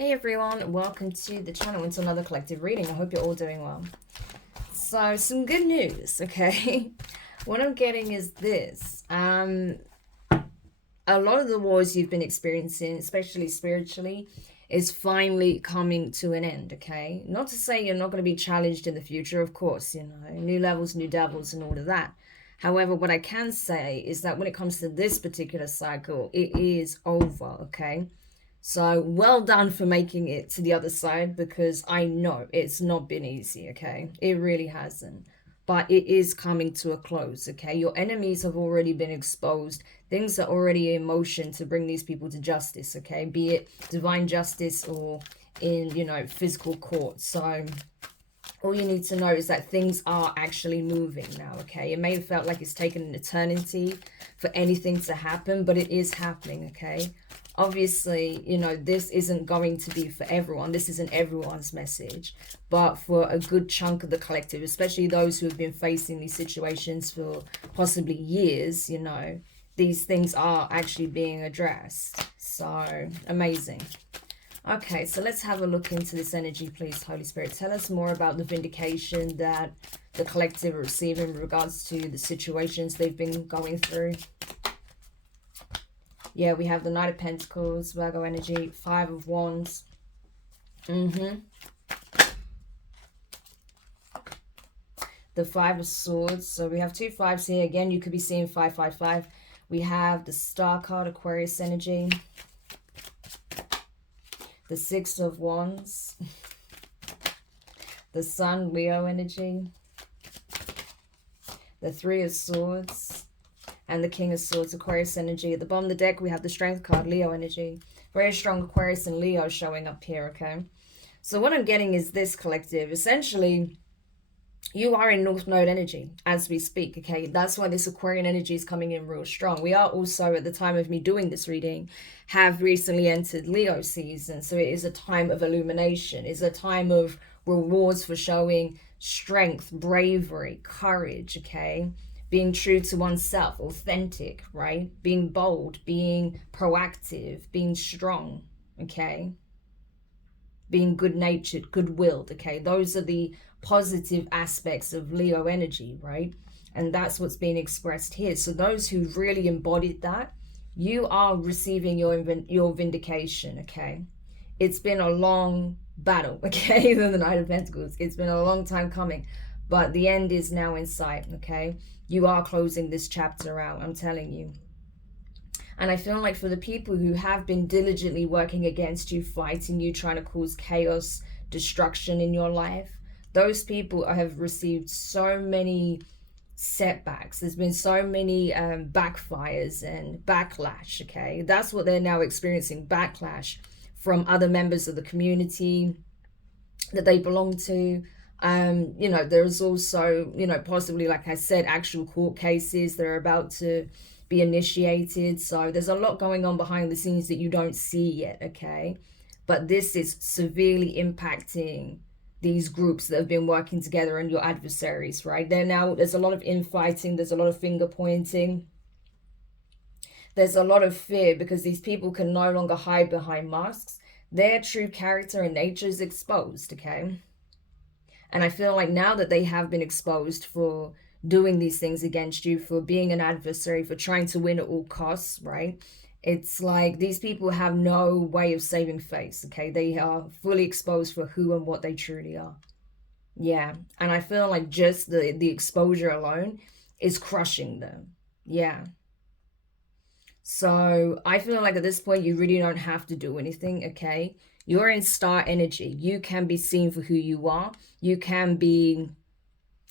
Hey everyone, welcome to the channel. It's another collective reading. I hope you're all doing well. So, some good news, okay? What I'm getting is this. A lot of the wars you've been experiencing, especially spiritually, is finally coming to an end, okay? Not to say you're not going to be challenged in the future, of course, new levels, new devils, and all of that. However, what I can say is that when it comes to this particular cycle, it is over, okay? So well done for making it to the other side, because I know it's not been easy, okay? It really hasn't. But it is coming to a close, okay? Your enemies have already been exposed. Things are already in motion to bring these people to justice, okay? Be it divine justice or in, physical court. So all you need to know is that things are actually moving now, okay? It may have felt like it's taken an eternity for anything to happen, but it is happening, okay? Obviously, this isn't going to be for everyone. This isn't everyone's message, but for a good chunk of the collective, especially those who have been facing these situations for possibly years, these things are actually being addressed. So, amazing. Okay, so let's have a look into this energy, please, Holy Spirit. Tell us more about the vindication that the collective are receiving in regards to the situations they've been going through. Yeah, we have the Knight of Pentacles, Virgo energy, Five of Wands. The Five of Swords. So we have two fives here. Again, you could be seeing 555. We have the Star card, Aquarius energy. The Six of Wands. The Sun, Leo energy. The Three of Swords. And the King of Swords, Aquarius energy. At the bottom of the deck, we have the Strength card, Leo energy. Very strong Aquarius and Leo showing up here, okay? So what I'm getting is this, collective. Essentially, you are in North Node energy as we speak, okay? That's why this Aquarian energy is coming in real strong. We are also, at the time of me doing this reading, have recently entered Leo season. So it is a time of illumination. It's a time of rewards for showing strength, bravery, courage, okay? Being true to oneself, authentic, right? Being bold, being proactive, being strong, okay? Being good-natured, good-willed, okay? Those are the positive aspects of Leo energy, right? And that's what's being expressed here. So those who really embodied that, you are receiving your vindication, okay? It's been a long battle, okay? The Knight of Pentacles. It's been a long time coming, but the end is now in sight, okay? You are closing this chapter out, I'm telling you. And I feel like for the people who have been diligently working against you, fighting you, trying to cause chaos, destruction in your life, those people have received so many setbacks. There's been so many backfires and backlash, okay? That's what they're now experiencing, backlash from other members of the community that they belong to. There's also, possibly, like I said, actual court cases that are about to be initiated. So there's a lot going on behind the scenes that you don't see yet, okay? But this is severely impacting these groups that have been working together and your adversaries, right? There's a lot of infighting, there's a lot of finger pointing. There's a lot of fear because these people can no longer hide behind masks. Their true character and nature is exposed, okay? And I feel like now that they have been exposed for doing these things against you, for being an adversary, for trying to win at all costs, right? It's like these people have no way of saving face, okay? They are fully exposed for who and what they truly are. Yeah, and I feel like just the exposure alone is crushing them. Yeah. So I feel like at this point, you really don't have to do anything, okay? You're in star energy. You can be seen for who you are. You can be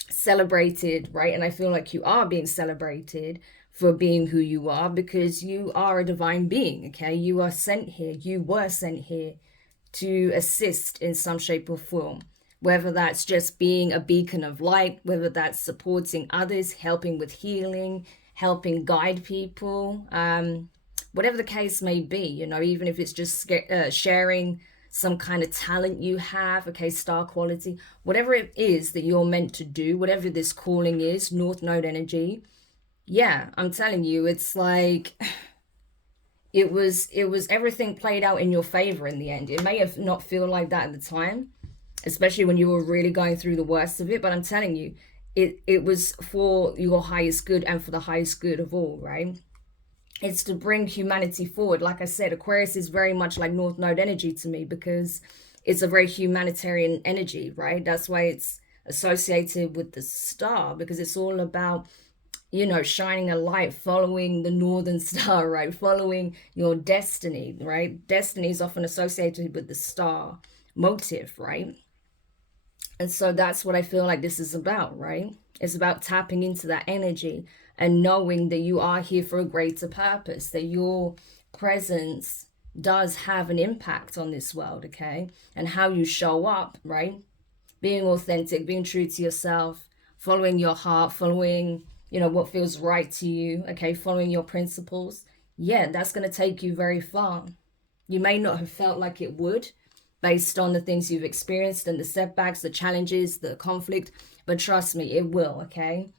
celebrated, right? And I feel like you are being celebrated for being who you are, because you are a divine being, okay? You are sent here. You were sent here to assist in some shape or form, whether that's just being a beacon of light, whether that's supporting others, helping with healing, helping guide people, whatever the case may be, even if it's just sharing some kind of talent you have, okay, star quality, whatever it is that you're meant to do, whatever this calling is, North Node energy. Yeah, I'm telling you, it's like it was everything played out in your favor in the end. It may have not feel like that at the time, especially when you were really going through the worst of it, but I'm telling you, it was for your highest good and for the highest good of all, right? It's to bring humanity forward. Like I said, Aquarius is very much like North Node energy to me, because it's a very humanitarian energy, right? That's why it's associated with the star, because it's all about, you know, shining a light, following the northern star, right? Following your destiny, right? Destiny is often associated with the star motive, right? And so that's what I feel like this is about, right? It's about tapping into that energy and knowing that you are here for a greater purpose, that your presence does have an impact on this world, okay? And how you show up, right? Being authentic, being true to yourself, following your heart, following, you know, what feels right to you, okay? Following your principles. Yeah, that's going to take you very far. You may not have felt like it would, based on the things you've experienced and the setbacks, the challenges, the conflict, but trust me, it will, okay?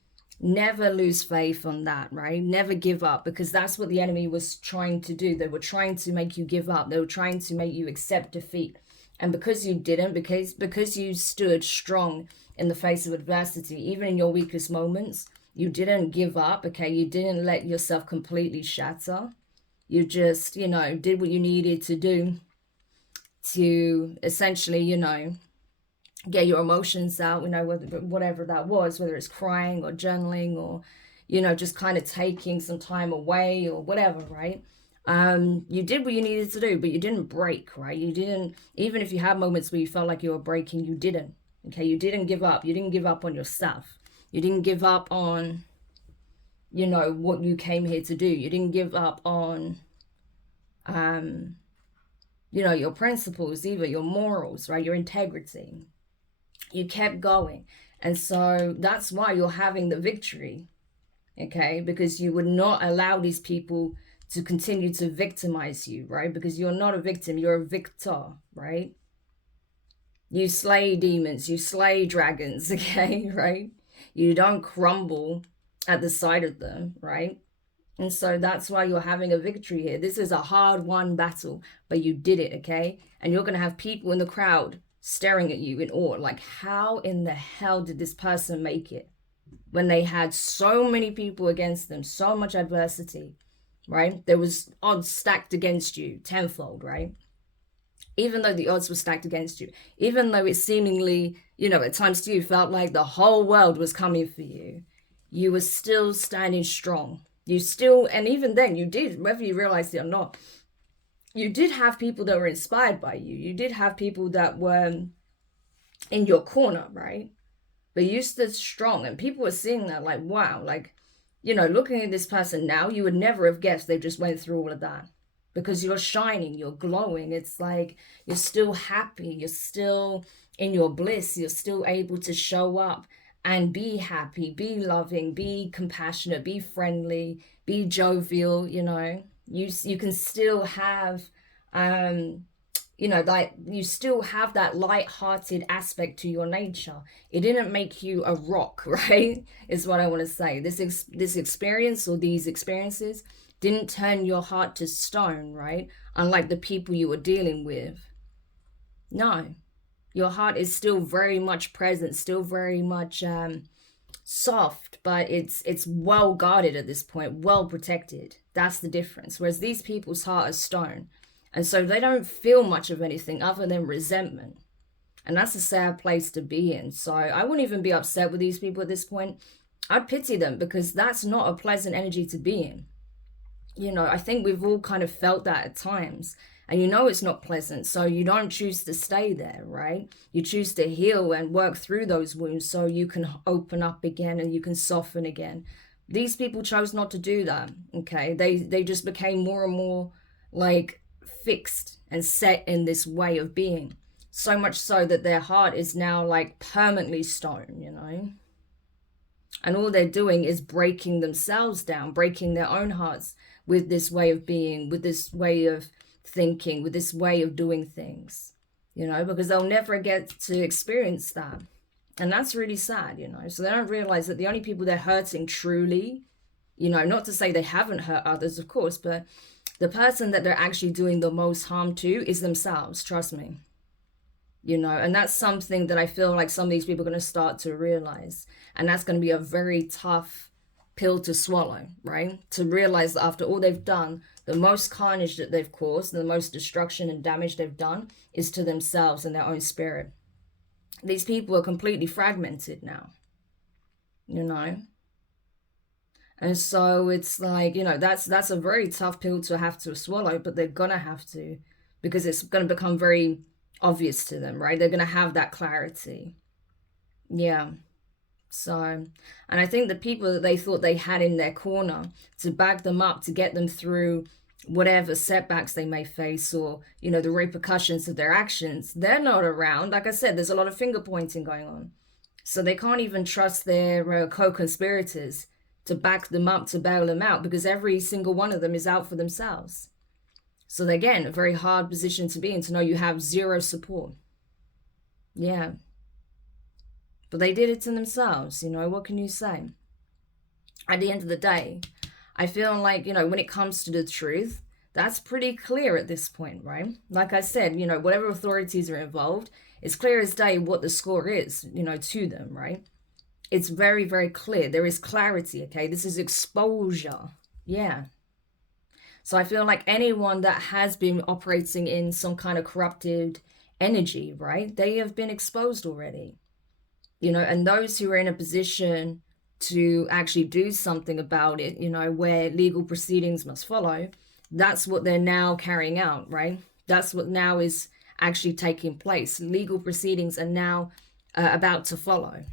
Never lose faith on that, right? Never give up, because that's what the enemy was trying to do. They were trying to make you give up. They were trying to make you accept defeat. And because you didn't, because you stood strong in the face of adversity, even in your weakest moments, you didn't give up, okay? You didn't let yourself completely shatter. You just, you know, did what you needed to do to essentially, you know, get your emotions out, you know, whatever that was, whether it's crying or journaling or, you know, just kind of taking some time away or whatever, right? You did what you needed to do, but you didn't break, right? You didn't, even if you had moments where you felt like you were breaking, you didn't, okay? You didn't give up. You didn't give up on yourself. You didn't give up on, you know, what you came here to do. You didn't give up on, you know, your principles, either your morals, right? Your integrity. You kept going. And so that's why you're having the victory, okay? Because you would not allow these people to continue to victimize you, right? Because you're not a victim, you're a victor, right? You slay demons, you slay dragons, okay, right? You don't crumble at the sight of them, right? And so that's why you're having a victory here. This is a hard-won battle, but you did it, okay? And you're going to have people in the crowd staring at you in awe, like, how in the hell did this person make it when they had so many people against them, so much adversity, right? There was odds stacked against you tenfold, right? Even though the odds were stacked against you, even though it seemingly, you know, at times to you felt like the whole world was coming for you, you were still standing strong. You still, and even then you did, whether you realized it or not, you did have people that were inspired by you. You did have people that were in your corner, right? But you stood strong, and people were seeing that like, wow, like, you know, looking at this person now, you would never have guessed they just went through all of that, because you're shining, you're glowing. It's like you're still happy, you're still in your bliss, you're still able to show up and be happy, be loving, be compassionate, be friendly, be jovial, you know. You can still have, you know, like, you still have that light-hearted aspect to your nature. It didn't make you a rock, right? Is what I want to say. This experience, or these experiences, didn't turn your heart to stone, right? Unlike the people you were dealing with. No. Your heart is still very much present, still very much soft, but it's well guarded at this point, well protected. That's the difference. Whereas these people's heart is stone. And so they don't feel much of anything other than resentment. And that's a sad place to be in. So I wouldn't even be upset with these people at this point. I'd pity them, because that's not a pleasant energy to be in. You know, I think we've all kind of felt that at times. And you know it's not pleasant, so you don't choose to stay there, right? You choose to heal and work through those wounds so you can open up again and you can soften again. These people chose not to do that, okay? They just became more and more like fixed and set in this way of being. So much so that their heart is now like permanently stone, you know? And all they're doing is breaking themselves down, breaking their own hearts with this way of being, with this way of thinking, with this way of doing things, you know, because they'll never get to experience that. And that's really sad, you know. So they don't realize that the only people they're hurting truly, you know, not to say they haven't hurt others, of course, but the person that they're actually doing the most harm to is themselves, trust me. You know, and that's something that I feel like some of these people are going to start to realize. And that's going to be a very tough pill to swallow, right? To realize that after all they've done, the most carnage that they've caused, the most destruction and damage they've done is to themselves and their own spirit. These people are completely fragmented now, you know? And so it's like, you know, that's a very tough pill to have to swallow, but they're going to have to, because it's going to become very obvious to them, right? They're going to have that clarity. Yeah. So, and I think the people that they thought they had in their corner to back them up, to get them through whatever setbacks they may face, or, you know, the repercussions of their actions, they're not around. Like I said, there's a lot of finger pointing going on. So they can't even trust their co-conspirators to back them up, to bail them out, because every single one of them is out for themselves. So again, a very hard position to be in, to know you have zero support. Yeah. But they did it to themselves, you know, what can you say? At the end of the day, I feel like, you know, when it comes to the truth, that's pretty clear at this point, right? Like I said, you know, whatever authorities are involved, it's clear as day what the score is, you know, to them, right? It's very, very clear. There is clarity, okay? This is exposure. Yeah. So I feel like anyone that has been operating in some kind of corrupted energy, right? They have been exposed already. You know, and those who are in a position to actually do something about it, you know, where legal proceedings must follow, that's what they're now carrying out, right? That's what now is actually taking place. Legal proceedings are now about to follow.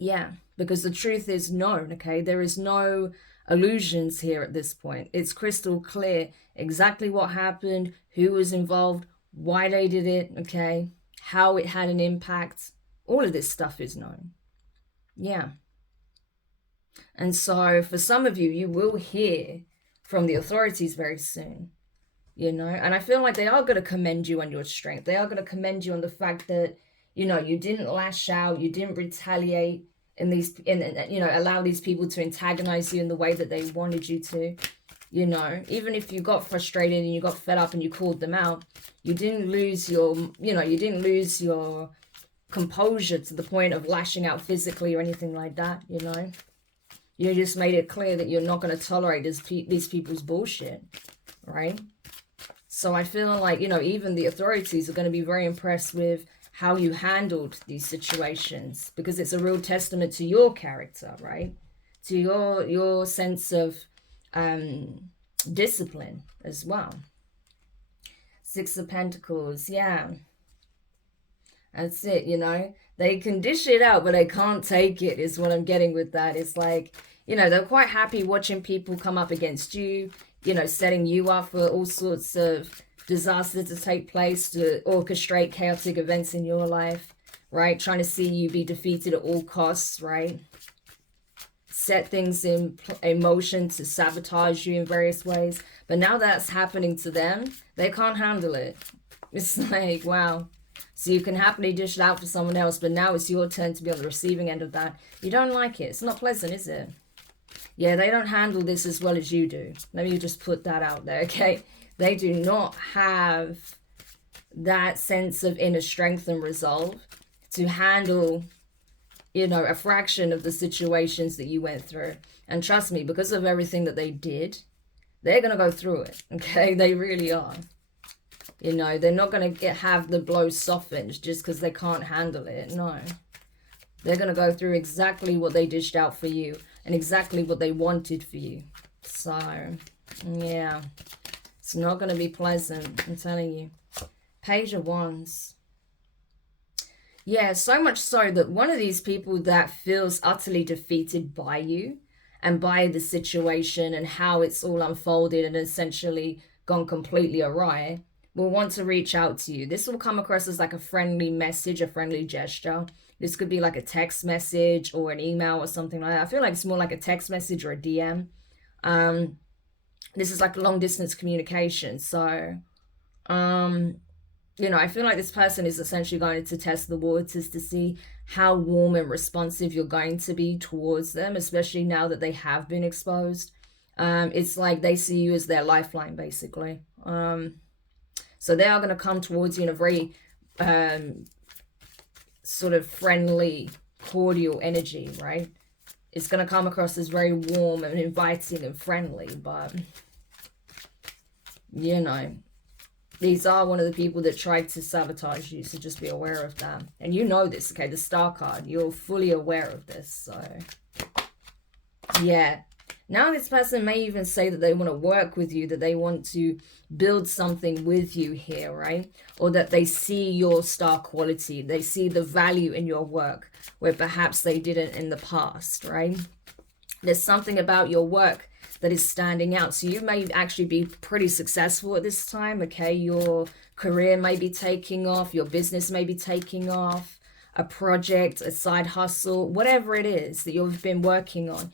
Yeah, because the truth is known, okay? There is no illusions here at this point. It's crystal clear exactly what happened, who was involved, why they did it, okay? How it had an impact. All of this stuff is known. Yeah. And so for some of you, you will hear from the authorities very soon, you know, and I feel like they are going to commend you on your strength. They are going to commend you on the fact that, you know, you didn't lash out, you didn't retaliate you know, allow these people to antagonize you in the way that they wanted you to. You know, even if you got frustrated and you got fed up and you called them out, you didn't lose your, you know, you didn't lose your composure to the point of lashing out physically or anything like that, you know. You just made it clear that you're not going to tolerate these people's bullshit, right? So I feel like, you know, even the authorities are going to be very impressed with how you handled these situations, because it's a real testament to your character, right? To your sense of discipline as well. Six of Pentacles, yeah. That's it, you know. They can dish it out, but they can't take it, is what I'm getting with that. It's like, you know, they're quite happy watching people come up against you, you know, setting you up for all sorts of disaster to take place, to orchestrate chaotic events in your life, right? Trying to see you be defeated at all costs, right? Set things in motion to sabotage you in various ways. But now that's happening to them, they can't handle it. It's like, wow. So you can happily dish it out for someone else, but now it's your turn to be on the receiving end of that. You don't like it. It's not pleasant, is it? Yeah, they don't handle this as well as you do. Let me just put that out there, okay? They do not have that sense of inner strength and resolve to handle, you know, a fraction of the situations that you went through. And trust me, because of everything that they did, they're going to go through it, okay? They really are. You know, they're not going to have the blow softened just because they can't handle it. No. They're going to go through exactly what they dished out for you and exactly what they wanted for you. So, yeah. It's not going to be pleasant, I'm telling you. Page of Wands. Yeah, so much so that one of these people that feels utterly defeated by you and by the situation and how it's all unfolded and essentially gone completely awry will want to reach out to you. This will come across as like a friendly message, a friendly gesture. This could be like a text message or an email or something like that. I feel like it's more like a text message or a DM. This is like long distance communication. So, you know, I feel like this person is essentially going to test the waters to see how warm and responsive you're going to be towards them, especially now that they have been exposed. It's like they see you as their lifeline, basically. So they are going to come towards you in a very sort of friendly, cordial energy, right? It's going to come across as very warm and inviting and friendly, but, you know, these are one of the people that tried to sabotage you, so just be aware of that. And you know this, okay? The Star card, you're fully aware of this, so... yeah. Now this person may even say that they want to work with you, that they want to build something with you here, right? Or that they see your star quality. They see the value in your work where perhaps they didn't in the past, right? There's something about your work that is standing out. So you may actually be pretty successful at this time, okay? Your career may be taking off. Your business may be taking off. A project, a side hustle, whatever it is that you've been working on.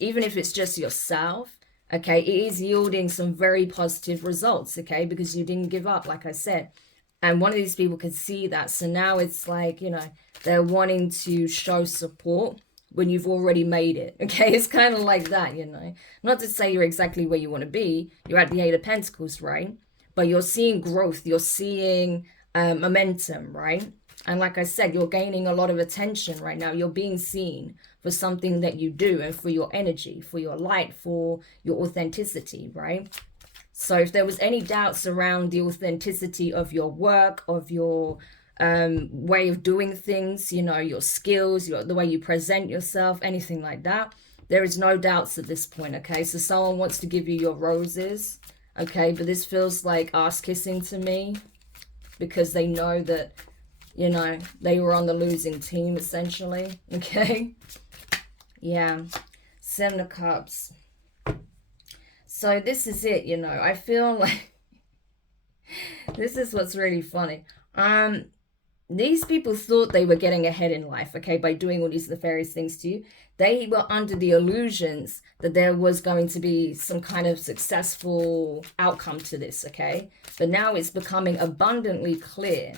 Even if it's just yourself, okay, it is yielding some very positive results, okay, because you didn't give up, like I said. And one of these people could see that. So now it's like, you know, they're wanting to show support when you've already made it, okay? It's kind of like that, you know. Not to say you're exactly where you want to be. You're at the Eight of Pentacles, right? But you're seeing growth. You're seeing momentum, right? And like I said, you're gaining a lot of attention right now. You're being seen for something that you do and for your energy, for your light, for your authenticity, right? So if there was any doubts around the authenticity of your work, of your way of doing things, you know, your skills, the way you present yourself, anything like that, there is no doubts at this point, okay? So someone wants to give you your roses, okay? But this feels like ass kissing to me because they know that, you know, they were on the losing team, essentially. Okay? Yeah. Seven of Cups. So this is it, you know. I feel like... this is what's really funny. These people thought they were getting ahead in life, okay, by doing all these nefarious things to you. They were under the illusions that there was going to be some kind of successful outcome to this, okay? But now it's becoming abundantly clear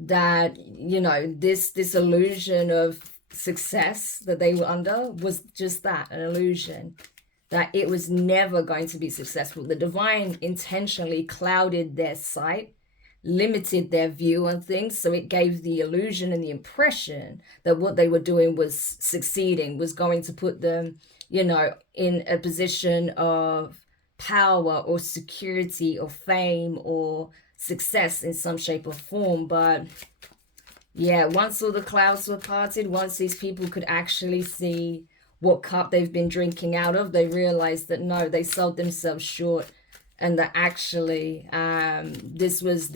that, you know, this illusion of success that they were under was just that, an illusion, that it was never going to be successful. The divine intentionally clouded their sight, limited their view on things, so it gave the illusion and the impression that what they were doing was succeeding, was going to put them, you know, in a position of power or security or fame or success in some shape or form. But yeah, once all the clouds were parted, once these people could actually see what cup they've been drinking out of, they realized that no, they sold themselves short, and that actually this was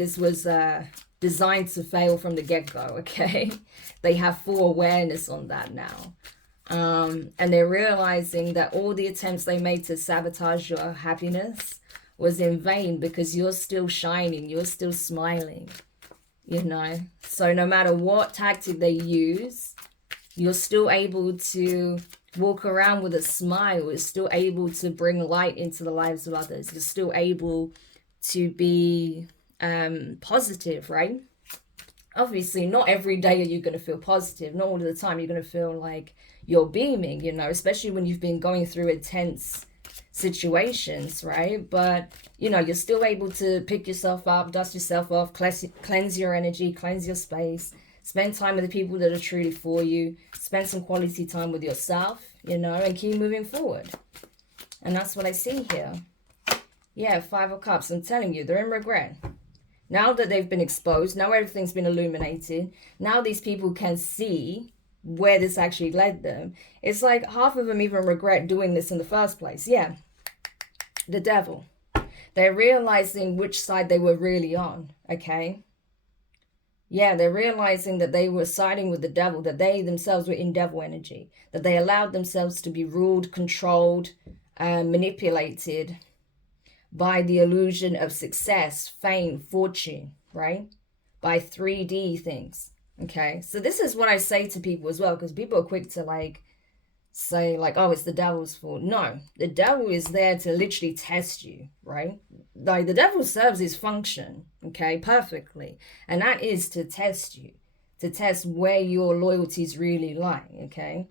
designed to fail from the get-go, okay? They have full awareness on that now. And they're realizing that all the attempts they made to sabotage your happiness was in vain, because you're still shining, you're still smiling, you know? So no matter what tactic they use, you're still able to walk around with a smile. You're still able to bring light into the lives of others. You're still able to be positive, right? Obviously, not every day are you going to feel positive. Not all of the time you're going to feel like you're beaming, you know, especially when you've been going through intense situations, right? But, you know, you're still able to pick yourself up, dust yourself off, cleanse your energy, cleanse your space, spend time with the people that are truly for you, spend some quality time with yourself, you know, and keep moving forward. And that's what I see here. Yeah, Five of Cups. I'm telling you, they're in regret. Now that they've been exposed, now everything's been illuminated, now these people can see where this actually led them. It's like half of them even regret doing this in the first place. Yeah, the Devil. They're realizing which side they were really on, okay? Yeah, they're realizing that they were siding with the devil, that they themselves were in devil energy, that they allowed themselves to be ruled, controlled, manipulated by the illusion of success, fame, fortune, right? By 3D things, okay? So this is what I say to people as well, because people are quick to like say like, oh, it's the devil's fault. No, the devil is there to literally test you, right? Like the devil serves his function, okay, perfectly. And that is to test you, to test where your loyalties really lie, okay?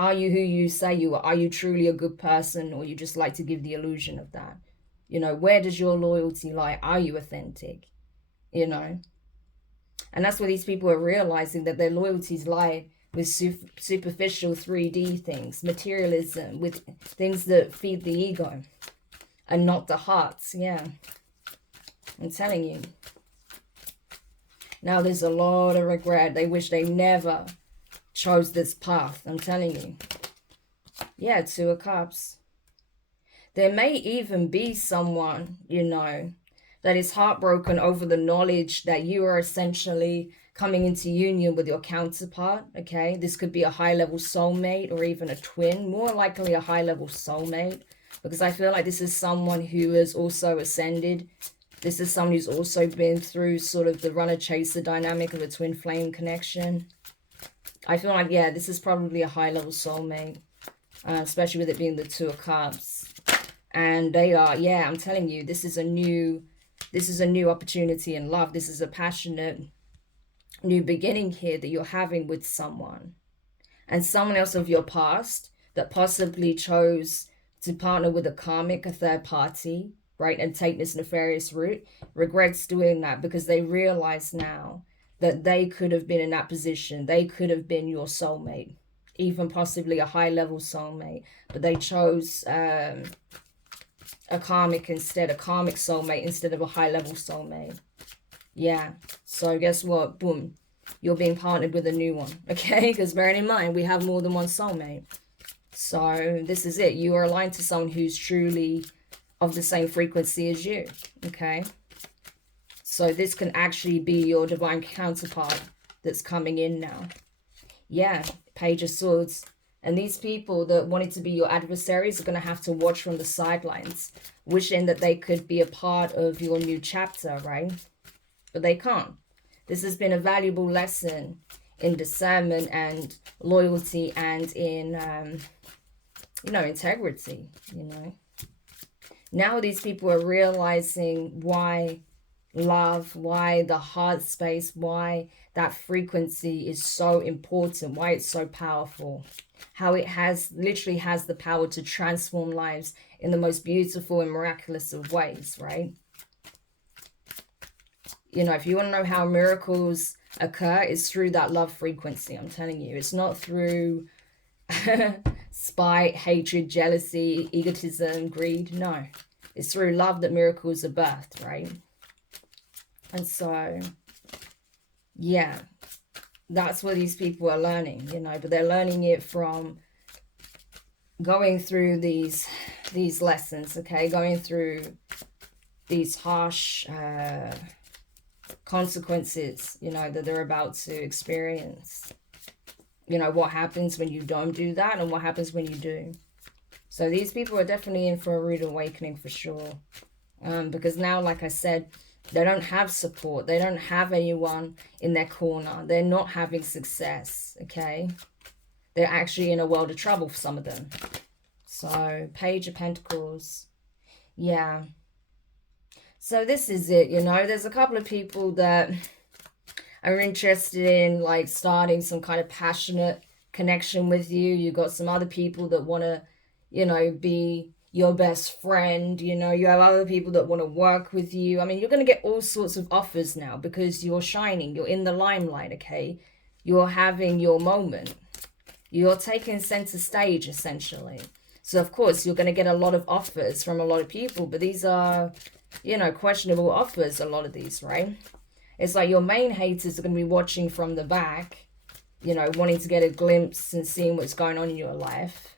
Are you who you say you are? Are you truly a good person, or you just like to give the illusion of that? You know, where does your loyalty lie? Are you authentic? You know? And that's what these people are realizing, that their loyalties lie with superficial 3D things, materialism, with things that feed the ego and not the hearts. Yeah, I'm telling you. Now there's a lot of regret. They wish they never chose this path. I'm telling you. Yeah, Two of Cups. There may even be someone, you know, that is heartbroken over the knowledge that you are essentially coming into union with your counterpart, okay? This could be a high-level soulmate or even a twin, more likely a high-level soulmate, because I feel like this is someone who has also ascended. This is someone who's also been through sort of the runner-chaser dynamic of a twin flame connection. I feel like, yeah, this is probably a high-level soulmate, especially with it being the Two of Cups. And they are, yeah, I'm telling you, this is a new opportunity in love. This is a passionate new beginning here that you're having with someone. And someone else of your past that possibly chose to partner with a karmic, a third party, right, and take this nefarious route, regrets doing that because they realize now that they could have been in that position. They could have been your soulmate, even possibly a high-level soulmate, but they chose a karmic instead, a karmic soulmate instead of a high-level soulmate. Yeah, so guess what? Boom, you're being partnered with a new one, okay? Because bearing in mind, we have more than one soulmate. So this is it. You are aligned to someone who's truly of the same frequency as you, okay? So this can actually be your divine counterpart that's coming in now. Yeah, Page of Swords. And these people that wanted to be your adversaries are going to have to watch from the sidelines, wishing that they could be a part of your new chapter, right? But they can't. This has been a valuable lesson in discernment and loyalty and in, you know, integrity, you know. Now these people are realizing why love, why the heart space, why that frequency is so important, why it's so powerful, how it literally has the power to transform lives in the most beautiful and miraculous of ways, right? You know, if you want to know how miracles occur, it's through that love frequency, I'm telling you. It's not through spite, hatred, jealousy, egotism, greed. No, it's through love that miracles are birthed, right? And so, yeah, that's what these people are learning, you know, but they're learning it from going through these lessons, okay? Going through these harsh consequences, you know, that they're about to experience. You know, what happens when you don't do that and what happens when you do. So these people are definitely in for a rude awakening for sure. Because now, like I said, they don't have support. They don't have anyone in their corner. They're not having success, okay? They're actually in a world of trouble for some of them. So, Page of Pentacles. Yeah. So this is it, you know. There's a couple of people that are interested in, like, starting some kind of passionate connection with you. You've got some other people that want to, you know, be your best friend. You know, you have other people that want to work with you. I mean, you're going to get all sorts of offers now because you're shining. You're in the limelight, okay? You're having your moment. You're taking center stage, essentially. So, of course, you're going to get a lot of offers from a lot of people. But these are, you know, questionable offers, a lot of these, right? It's like your main haters are going to be watching from the back, you know, wanting to get a glimpse and seeing what's going on in your life,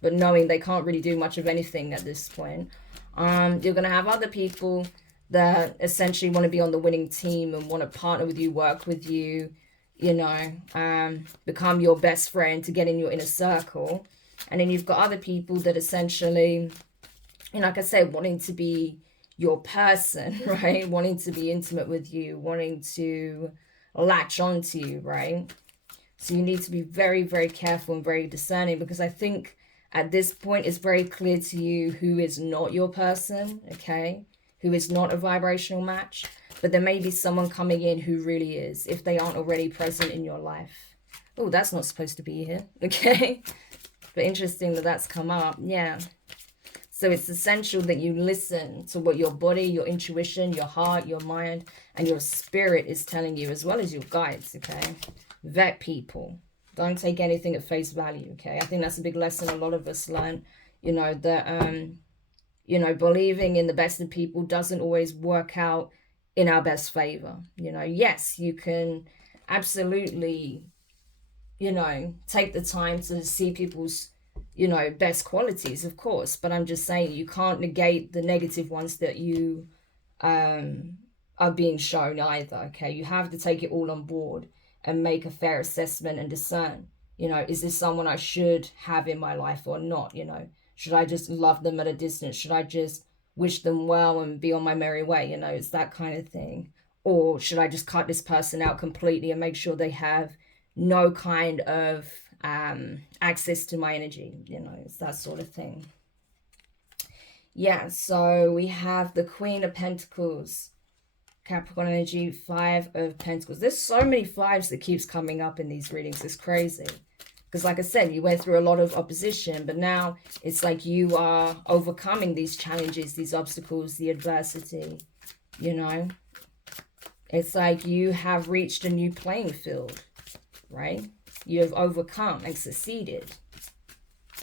but knowing they can't really do much of anything at this point. You're going to have other people that essentially want to be on the winning team and want to partner with you, work with you, you know, become your best friend to get in your inner circle. And then you've got other people that essentially, you know, like I said, wanting to be your person, right? Wanting to be intimate with you, wanting to latch onto you, right? So you need to be very, very careful and very discerning, because I think at this point it's very clear to you who is not your person, okay? Who is not a vibrational match. But there may be someone coming in who really is, if they aren't already present in your life. Oh, that's not supposed to be here. Okay. But interesting that that's come up. Yeah. So it's essential that you listen to what your body, your intuition, your heart, your mind, and your spirit is telling you, as well as your guides, okay? Vet people. Don't take anything at face value, okay? I think that's a big lesson a lot of us learn, you know, that, you know, believing in the best of people doesn't always work out in our best favor. You know, yes, you can absolutely, you know, take the time to see people's, you know, best qualities, of course, but I'm just saying you can't negate the negative ones that you are being shown either, okay? You have to take it all on board and make a fair assessment and discern, you know, is this someone I should have in my life or not? You know, should I just love them at a distance? Should I just wish them well and be on my merry way? You know, it's that kind of thing. Or should I just cut this person out completely and make sure they have no kind of access to my energy? You know, it's that sort of thing. Yeah, so we have the Queen of Pentacles, Capricorn energy, Five of Pentacles. There's so many fives that keeps coming up in these readings. It's crazy. Because like I said, you went through a lot of opposition, but now it's like you are overcoming these challenges, these obstacles, the adversity, you know. It's like you have reached a new playing field, right? You have overcome and succeeded.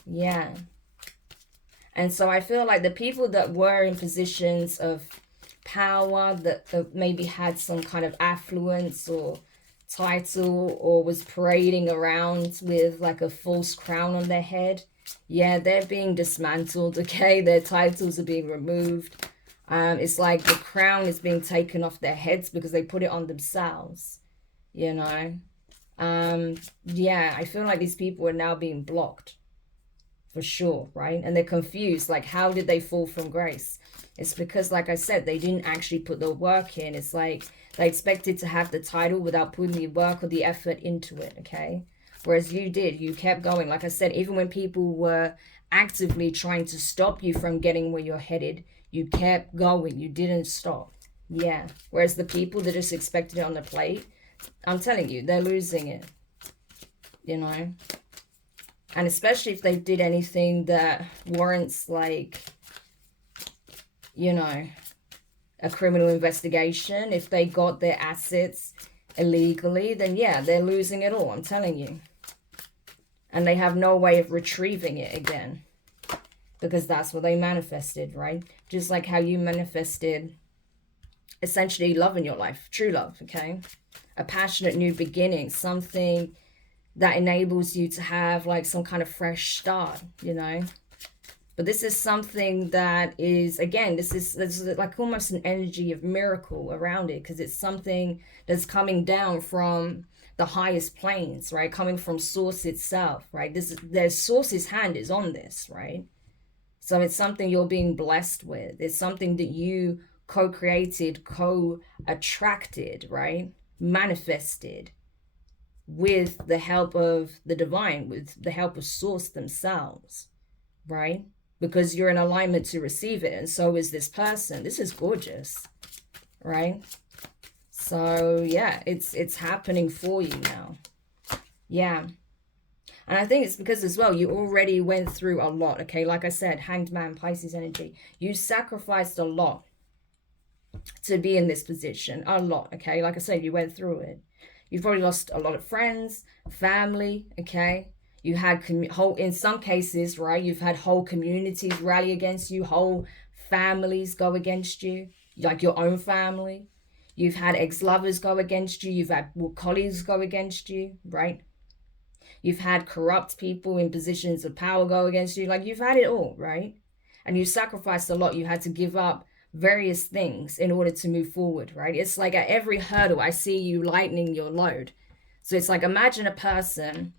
Yeah. And so I feel like the people that were in positions of power, that maybe had some kind of affluence or title, or was parading around with like a false crown on their head, yeah, they're being dismantled, okay? Their titles are being removed. It's like the crown is being taken off their heads because they put it on themselves, you know. Yeah, I feel like these people are now being blocked for sure, right? And they're confused, like, how did they fall from grace? It's because, like I said, they didn't actually put the work in. It's like they expected to have the title without putting the work or the effort into it, okay? Whereas you did. You kept going. Like I said, even when people were actively trying to stop you from getting where you're headed, you kept going. You didn't stop. Yeah. Whereas the people that just expected it on the plate, I'm telling you, they're losing it, you know? And especially if they did anything that warrants, like, you know, a criminal investigation. If they got their assets illegally, then yeah, they're losing it all, I'm telling you. And they have no way of retrieving it again, because that's what they manifested, right? Just like how you manifested essentially love in your life, true love, okay? A passionate new beginning, something that enables you to have like some kind of fresh start, you know. But this is something that is, again, this is like almost an energy of miracle around it, because it's something that's coming down from the highest planes, right? Coming from source itself, right? Their source's hand is on this, right? So it's something you're being blessed with. It's something that you co-created, co-attracted, right? Manifested with the help of the divine, with the help of source themselves, right? Because you're in alignment to receive it, and so is this person. This is gorgeous, right? So yeah, it's happening for you now. Yeah. And I think it's because as well, you already went through a lot, okay? Like I said, Hanged Man, Pisces energy. You sacrificed a lot to be in this position, a lot, okay? Like I said, you went through it. You've probably lost a lot of friends, family, okay? You had in some cases, right, you've had whole communities rally against you, whole families go against you, like your own family. You've had ex-lovers go against you. You've had colleagues go against you, right? You've had corrupt people in positions of power go against you. Like, you've had it all, right? And you sacrificed a lot. You had to give up various things in order to move forward, right? It's like at every hurdle, I see you lightening your load. So it's like, imagine a person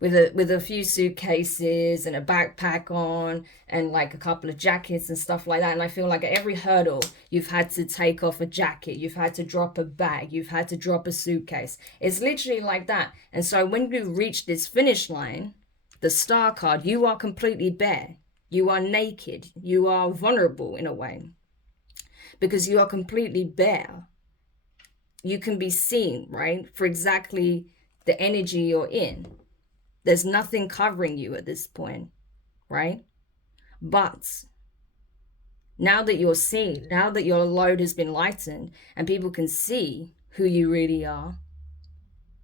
with a few suitcases and a backpack on and like a couple of jackets and stuff like that. And I feel like at every hurdle, you've had to take off a jacket, you've had to drop a bag, you've had to drop a suitcase. It's literally like that. And so when you reach this finish line, the star card, you are completely bare. You are naked. You are vulnerable in a way, because you are completely bare. You can be seen, right, for exactly the energy you're in. There's nothing covering you at this point, right? But now that you're seen, now that your load has been lightened and people can see who you really are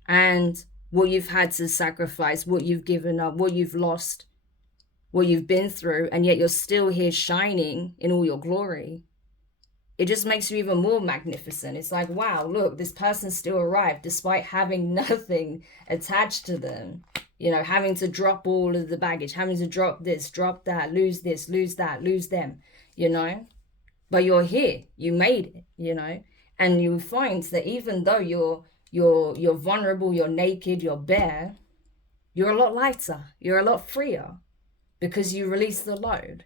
and what you've had to sacrifice, what you've given up, what you've lost, what you've been through, and yet you're still here shining in all your glory, it just makes you even more magnificent. It's like, wow, look, this person still arrived despite having nothing attached to them. You know, having to drop all of the baggage, having to drop this, drop that, lose this, lose that, lose them, you know. But you're here, you made it, you know. And you find that even though you're vulnerable, you're naked, you're bare, you're a lot lighter, you're a lot freer because you release the load,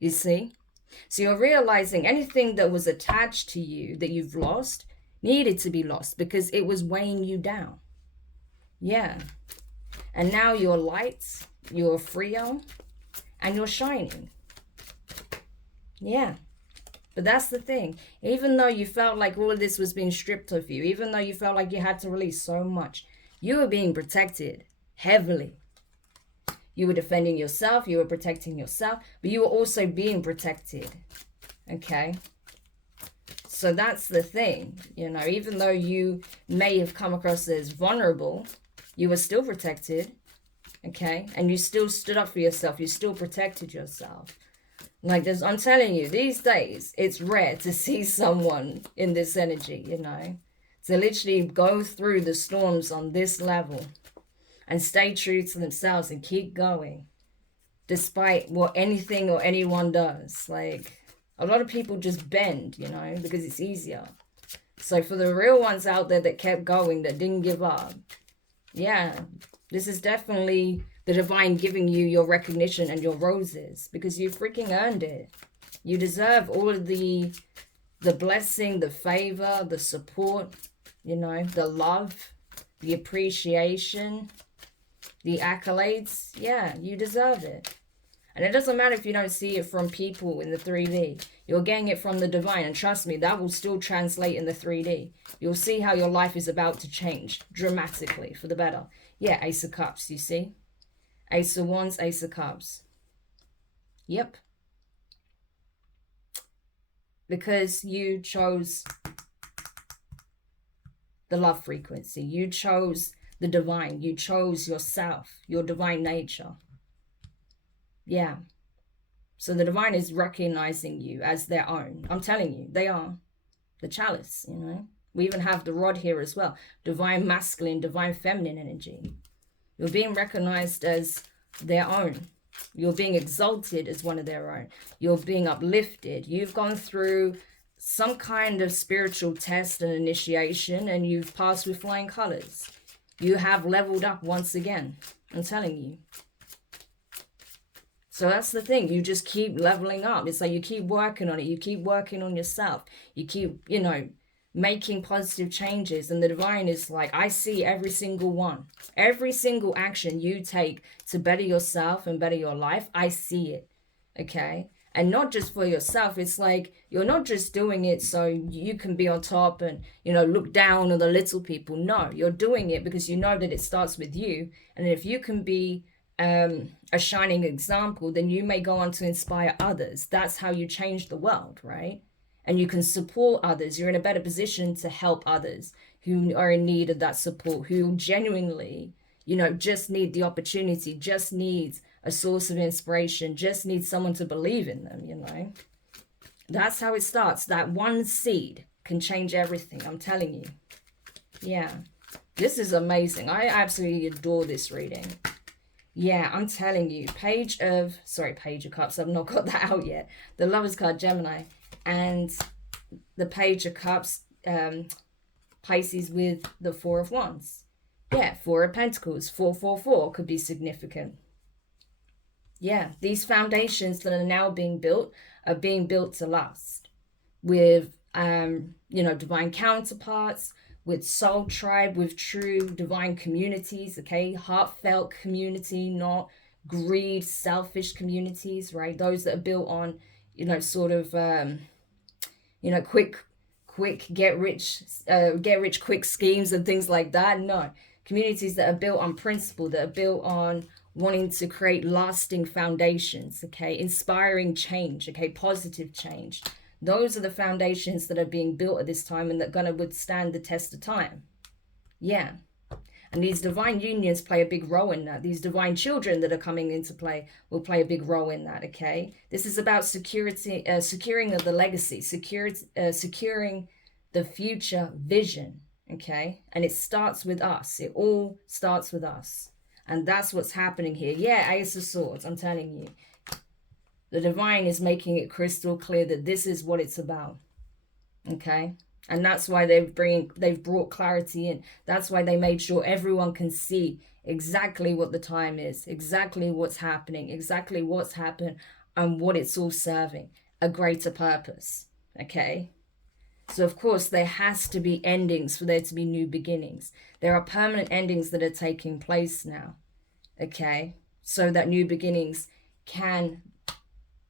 you see. So you're realizing anything that was attached to you that you've lost needed to be lost because it was weighing you down. Yeah. And now you're light, you're freer, and you're shining. Yeah. But that's the thing. Even though you felt like all of this was being stripped of you, even though you felt like you had to release so much, you were being protected heavily. You were defending yourself, you were protecting yourself, but you were also being protected. Okay? So that's the thing. You know, even though you may have come across as vulnerable, you were still protected. Okay? And you still stood up for yourself. You still protected yourself. Like this, I'm telling you, these days, it's rare to see someone in this energy, you know, to literally go through the storms on this level and stay true to themselves and keep going despite what anything or anyone does. Like, a lot of people just bend, you know, because it's easier. So for the real ones out there that kept going, that didn't give up, yeah, this is definitely the divine giving you your recognition and your roses because you freaking earned it. You deserve all of the blessing, the favor, the support, you know, the love, the appreciation, the accolades. Yeah, you deserve it. And it doesn't matter if you don't see it from people in the 3D. You're getting it from the divine. And trust me, that will still translate in the 3D. You'll see how your life is about to change dramatically for the better. Yeah, Ace of Cups, you see? Ace of Wands, Ace of Cups. Yep. Because you chose the love frequency. You chose the divine. You chose yourself, your divine nature. Yeah. So the divine is recognizing you as their own. I'm telling you, they are. The chalice, you know. We even have the rod here as well. Divine masculine, divine feminine energy. You're being recognized as their own. You're being exalted as one of their own. You're being uplifted. You've gone through some kind of spiritual test and initiation and you've passed with flying colors. You have leveled up once again. I'm telling you. So that's the thing. You just keep leveling up. It's like you keep working on it. You keep working on yourself. You keep, you know, making positive changes. And the divine is like, I see every single one. Every single action you take to better yourself and better your life, I see it. Okay? And not just for yourself. It's like you're not just doing it so you can be on top and, you know, look down on the little people. No, you're doing it because you know that it starts with you. And if you can be a shining example, then you may go on to inspire others. That's how you change the world, right? And you can support others. You're in a better position to help others who are in need of that support, who genuinely, you know, just need the opportunity, just needs a source of inspiration, just need someone to believe in them, you know. That's how it starts. That one seed can change everything, I'm telling you. Yeah, this is amazing. I absolutely adore this reading. Yeah, I'm telling you. Page of Cups. I've not got that out yet. The Lover's card, Gemini. And the Page of Cups, Pisces with the Four of Wands. Yeah, Four of Pentacles. 444 could be significant. Yeah, these foundations that are now being built are being built to last. With, you know, divine counterparts, with soul tribe, with true divine communities, okay? Heartfelt community, not greed, selfish communities, right? Those that are built on, you know, sort of, you know, quick get rich quick schemes and things like that. No, Communities that are built on principle, that are built on wanting to create lasting foundations, okay? Inspiring change, okay? Positive change. Those are the foundations that are being built at this time and that are going to withstand the test of time. Yeah. And these divine unions play a big role in that. These divine children that are coming into play will play a big role in that, okay? This is about security, securing of the legacy, securing the future vision, okay? And it starts with us. It all starts with us. And that's what's happening here. Yeah, Ace of Swords, I'm telling you. The divine is making it crystal clear that this is what it's about, okay? And that's why they've brought clarity in. That's why they made sure everyone can see exactly what the time is, exactly what's happening, exactly what's happened, and what it's all serving, a greater purpose, okay? So, of course, there has to be endings for there to be new beginnings. There are permanent endings that are taking place now, okay? So that new beginnings can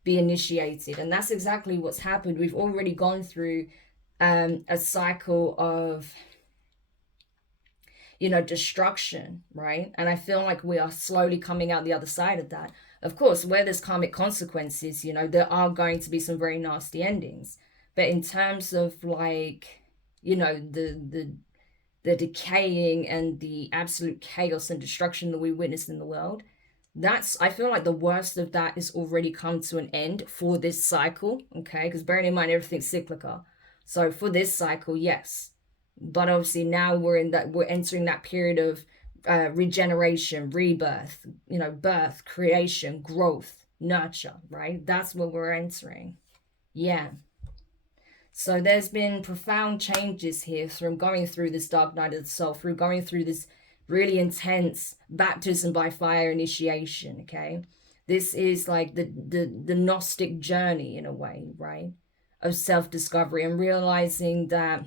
be initiated. And that's exactly what's happened. We've already gone through a cycle of, you know, destruction, right? And I feel like we are slowly coming out the other side of that. Of course, where there's karmic consequences, you know, there are going to be some very nasty endings. But in terms of, like, you know, the decaying and the absolute chaos and destruction that we witness in the world, I feel like the worst of that is already come to an end for this cycle, okay? Because bearing in mind, everything's cyclical. So for this cycle, yes. But obviously now we're entering that period of regeneration, rebirth, you know, birth, creation, growth, nurture, right? That's what we're entering. Yeah. So there's been profound changes here from going through this dark night of the soul, through going through this really intense baptism by fire initiation, okay? This is like the Gnostic journey in a way, right? Of self-discovery and realizing that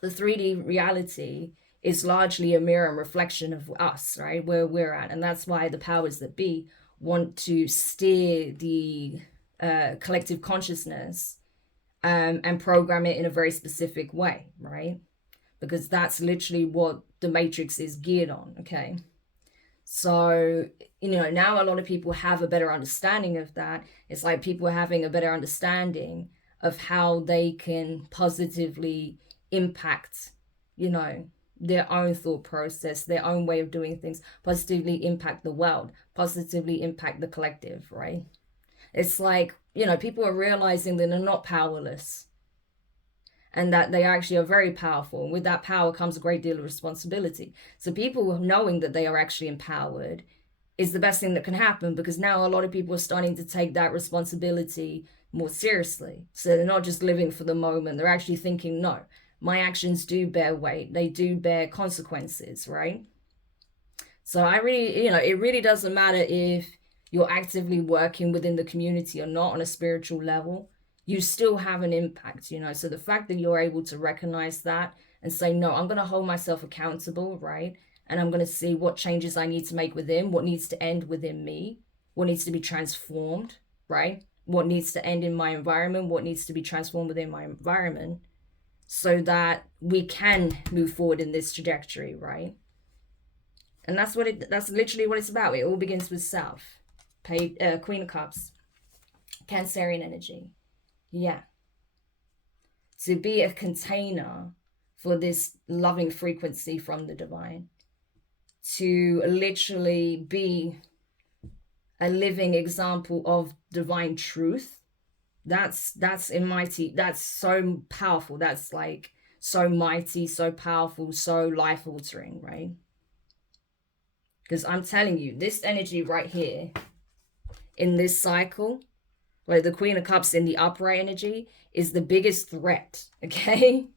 the 3D reality is largely a mirror and reflection of us, right? Where we're at. And that's why the powers that be want to steer the collective consciousness and program it in a very specific way, right? Because that's literally what the matrix is geared on, okay? So, you know, now a lot of people have a better understanding of that. It's like people are having a better understanding of how they can positively impact, you know, their own thought process, their own way of doing things, positively impact the world, positively impact the collective, right? It's like, you know, people are realizing that they're not powerless and that they actually are very powerful. And with that power comes a great deal of responsibility. So people knowing that they are actually empowered is the best thing that can happen, because now a lot of people are starting to take that responsibility more seriously. So they're not just living for the moment. They're actually thinking, no, my actions do bear weight. They do bear consequences, right? So I really, you know, it really doesn't matter if you're actively working within the community or not on a spiritual level, you still have an impact, you know. So the fact that you're able to recognize that and say, no, I'm going to hold myself accountable, right? And I'm going to see what changes I need to make within, what needs to end within me, what needs to be transformed, right? What needs to end in my environment, what needs to be transformed within my environment, so that we can move forward in this trajectory, right? And that's literally what it's about. It all begins with self. Queen of Cups, Cancerian energy. Yeah. To be a container for this loving frequency from the divine. To literally be a living example of divine truth. That's mighty. That's so powerful. That's like so mighty, so powerful, so life altering, right? Because I'm telling you, this energy right here in this cycle, like the Queen of Cups in the upright energy, is the biggest threat, okay,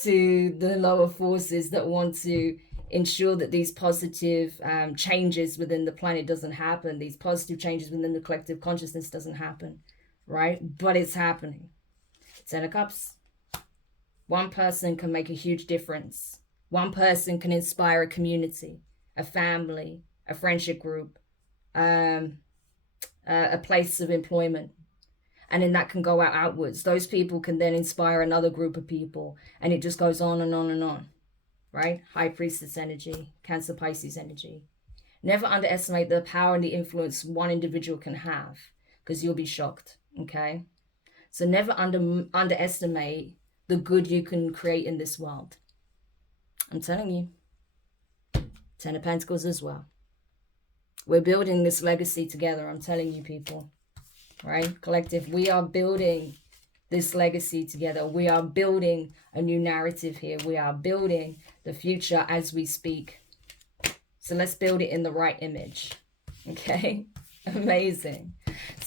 to the lower forces that want to ensure that these positive changes within the planet doesn't happen, these positive changes within the collective consciousness doesn't happen, right? But it's happening. Ten of Cups. One person can make a huge difference. One person can inspire a community, a family, a friendship group, a place of employment. And then that can go outwards. Those people can then inspire another group of people. And it just goes on and on and on. right? High Priestess energy, Cancer Pisces energy. Never underestimate the power and the influence one individual can have, because you'll be shocked, okay? So never underestimate the good you can create in this world. I'm telling you. 10 of Pentacles as well. We're building this legacy together, I'm telling you, people. Right? Collective, we are building this legacy together. We are building a new narrative here. We are building the future as we speak. So let's build it in the right image. Okay? Amazing.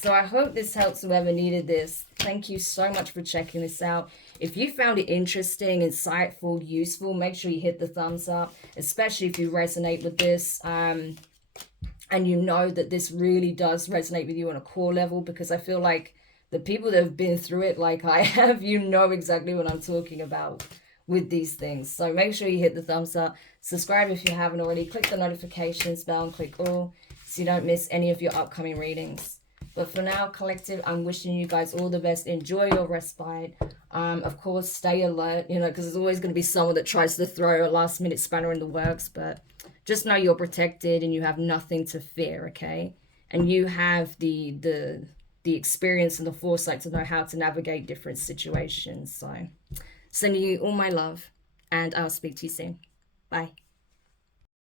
So I hope this helps whoever needed this. Thank you so much for checking this out. If you found it interesting, insightful, useful, make sure you hit the thumbs up, especially if you resonate with this. And you know that this really does resonate with you on a core level, because I feel like the people that have been through it like I have, you know exactly what I'm talking about with these things. So make sure you hit the thumbs up. Subscribe if you haven't already. Click the notifications bell and click all so you don't miss any of your upcoming readings. But for now, collective, I'm wishing you guys all the best. Enjoy your respite. Of course, stay alert, you know, because there's always going to be someone that tries to throw a last minute spanner in the works. But just know you're protected and you have nothing to fear, okay? And you have the experience and the foresight to know how to navigate different situations. So sending you all my love, and I'll speak to you soon. Bye.